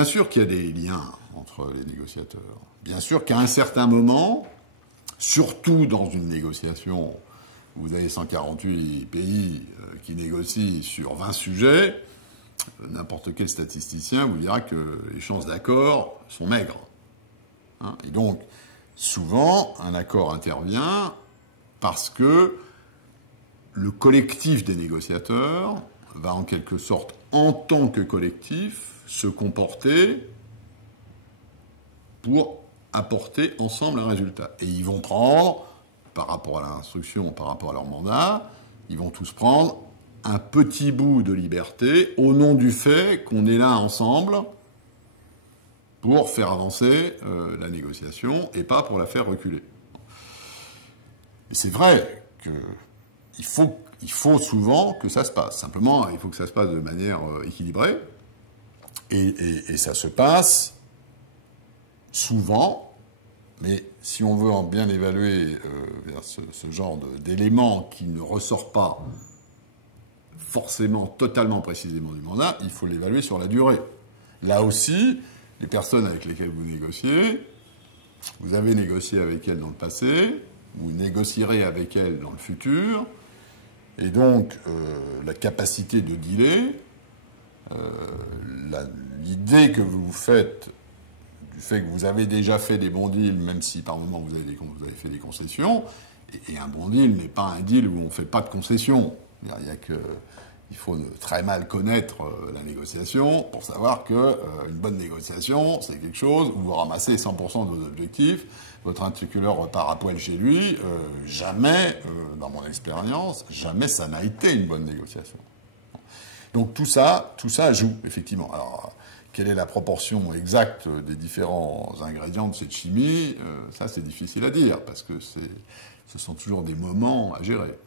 bien sûr qu'il y a des liens entre les négociateurs. Bien sûr qu'à un certain moment, surtout dans une négociation où vous avez 148 pays qui négocient sur 20 sujets, n'importe quel statisticien vous dira que les chances d'accord sont maigres. Hein, et donc, souvent, un accord intervient parce que le collectif des négociateurs va en quelque sorte, en tant que collectif, se comporter pour apporter ensemble un résultat. Et ils vont prendre, par rapport à l'instruction, par rapport à leur mandat, ils vont tous prendre un petit bout de liberté au nom du fait qu'on est là ensemble pour faire avancer la négociation et pas pour la faire reculer. Et c'est vrai qu'il faut souvent que ça se passe. Simplement, il faut que ça se passe de manière équilibrée. Et ça se passe souvent, mais si on veut en bien évaluer ce genre d'éléments qui ne ressort pas forcément totalement précisément du mandat, il faut l'évaluer sur la durée. Là aussi, les personnes avec lesquelles vous négociez, vous avez négocié avec elles dans le passé, vous négocierez avec elles dans le futur, et donc la capacité de dealer, l'idée que vous vous faites du fait que vous avez déjà fait des bons deals, même si par moment vous avez fait des concessions, et un bon deal n'est pas un deal où on ne fait pas de concessions. Il faut très mal connaître la négociation pour savoir qu'une bonne négociation, c'est quelque chose où vous ramassez 100% de vos objectifs, votre interlocuteur repart à poil chez lui. Jamais, dans mon expérience, jamais ça n'a été une bonne négociation. Donc tout ça joue, effectivement. Alors, quelle est la proportion exacte des différents ingrédients de cette chimie? Ça, c'est difficile à dire, parce que ce sont toujours des moments à gérer.